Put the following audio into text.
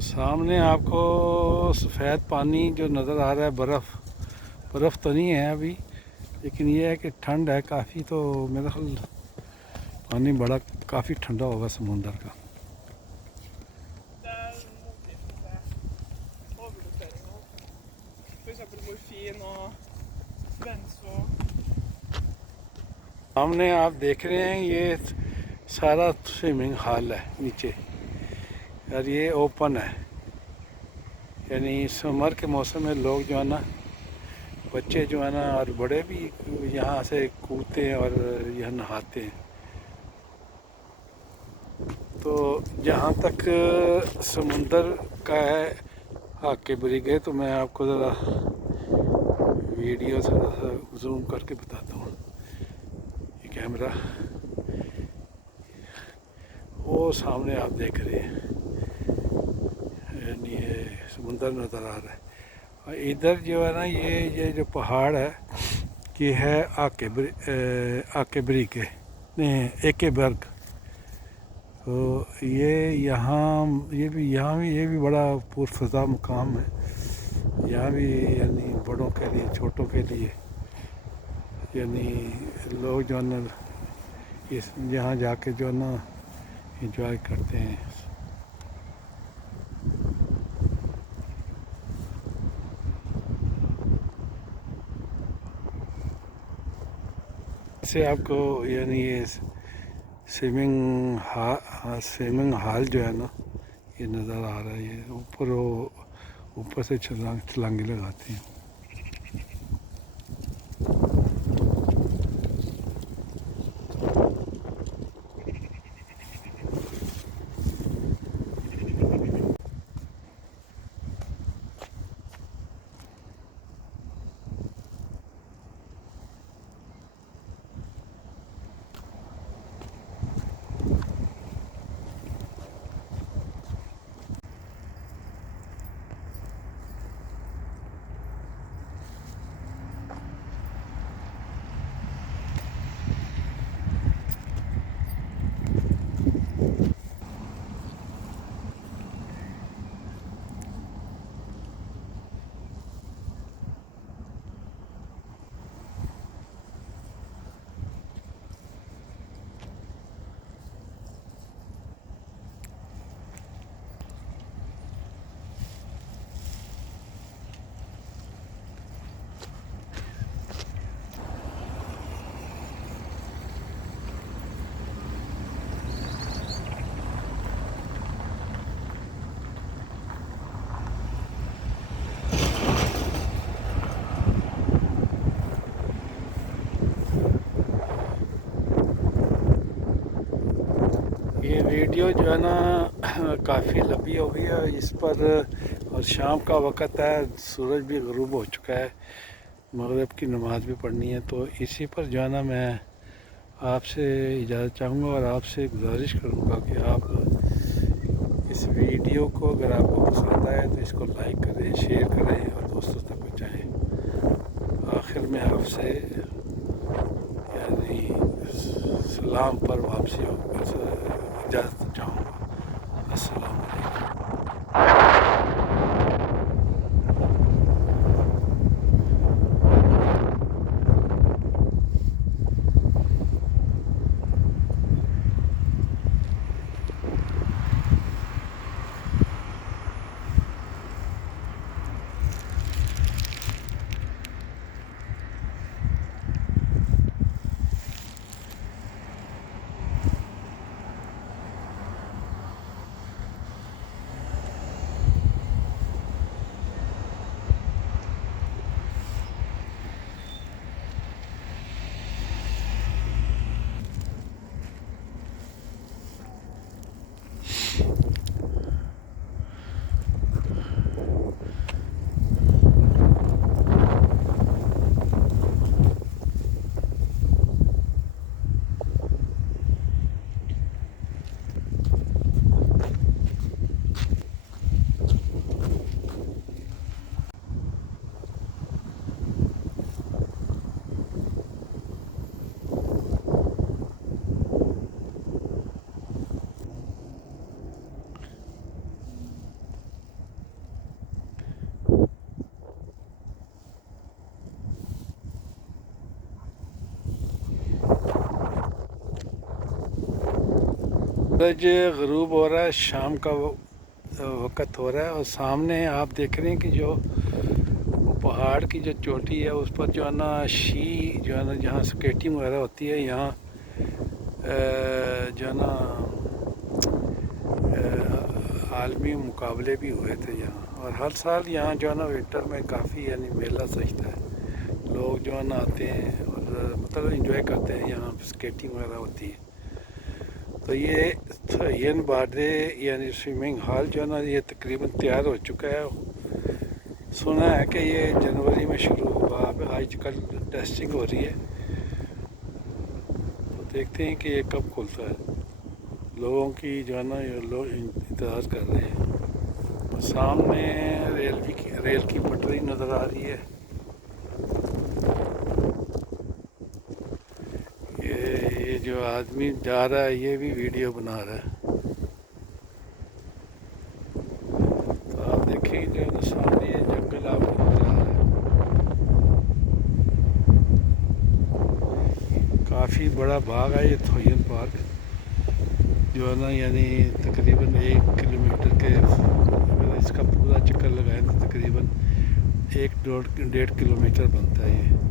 सामने आपको सफ़ेद पानी जो नज़र आ रहा है, बर्फ़ तो नहीं है अभी, लेकिन ये है कि ठंड है काफ़ी। तो मेरा ख्याल पानी बड़ा काफ़ी ठंडा होगा समुंदर का। सामने आप देख रहे हैं ये सारा स्विमिंग हॉल है नीचे, और ये ओपन है, यानी समर के मौसम में लोग जो है ना, बच्चे जो है ना और बड़े भी यहाँ से कूदते हैं और यहाँ नहाते हैं। तो जहाँ तक समुंदर का है आके ब्रिग है, तो मैं आपको ज़रा वीडियो थोड़ा सा जूम करके बताता हूँ। ये कैमरा वो सामने आप देख रहे हैं, यानी ये समुंदर नज़र आ रहा है। और इधर जो है ना, ये जो पहाड़ है ये है आके ब्रिग है, नहीं एके बर्ग। तो ये यहाँ भी ये भी बड़ा पुरफ़ज़ा मुकाम है। यहाँ भी यानी बड़ों के लिए, छोटों के लिए, यानी लोग जो है ना इस यहाँ जाके जो है ना एंजॉय करते हैं। इससे आपको यानी ये स्विमिंग हॉल जो है ना, ये नज़र आ रहा है। ये ऊपर से छलांगे लगाते हैं। ये वीडियो जो है ना काफ़ी लंबी हो गई है इस पर, और शाम का वक़्त है, सूरज भी ग़ुरूब हो चुका है, मगरिब की नमाज़ भी पढ़नी है। तो इसी पर जो है ना मैं आपसे इजाज़त चाहूँगा और आपसे गुजारिश करूँगा कि आप इस वीडियो को, अगर आपको पसंद आए तो इसको लाइक करें, शेयर करें और दोस्तों तक पहुँचाएँ। आखिर में आपसे यानी सलाम पर वापसी हो, इजाज़त चाहूँगा। अस्सलाम वालेकुम। सूरज ग़रूब हो रहा है, शाम का वक़्त हो रहा है और सामने आप देख रहे हैं कि जो वो पहाड़ की जो चोटी है उस पर जो है ना जो है ना जहाँ स्केटिंग वगैरह होती है, यहाँ जो है ना आलमी मुकाबले भी हुए थे यहाँ। और हर साल यहाँ जो है ना विंटर में काफ़ी यानी मेला सजता है, लोग जो है ना आते हैं और मतलब एंजॉय करते हैं, यहाँ स्केटिंग वगैरह होती है। तो ये थयन बाडे यानी स्विमिंग हॉल जो है ना ये तकरीबन तैयार हो चुका है। सुना है कि ये जनवरी में शुरू हुआ, अब आजकल टेस्टिंग हो रही है, तो देखते हैं कि ये कब खुलता है। लोगों की जो है ना ये लोग इंतज़ार कर रहे हैं। और सामने रेल की पटरी नज़र आ रही है। ये जो आदमी जा रहा है ये भी वीडियो बना रहा है। तो आप देखेंगे जो है ना सामने ये जंगल आपको नज़र आ रहा है। काफ़ी बड़ा बाग है ये थोयन पार्क, जो है ना यानी तकरीबन 1 किलोमीटर के, अगर इसका पूरा चक्कर लगाएं तो तकरीबन 1-1.5 किलोमीटर बनता है ये।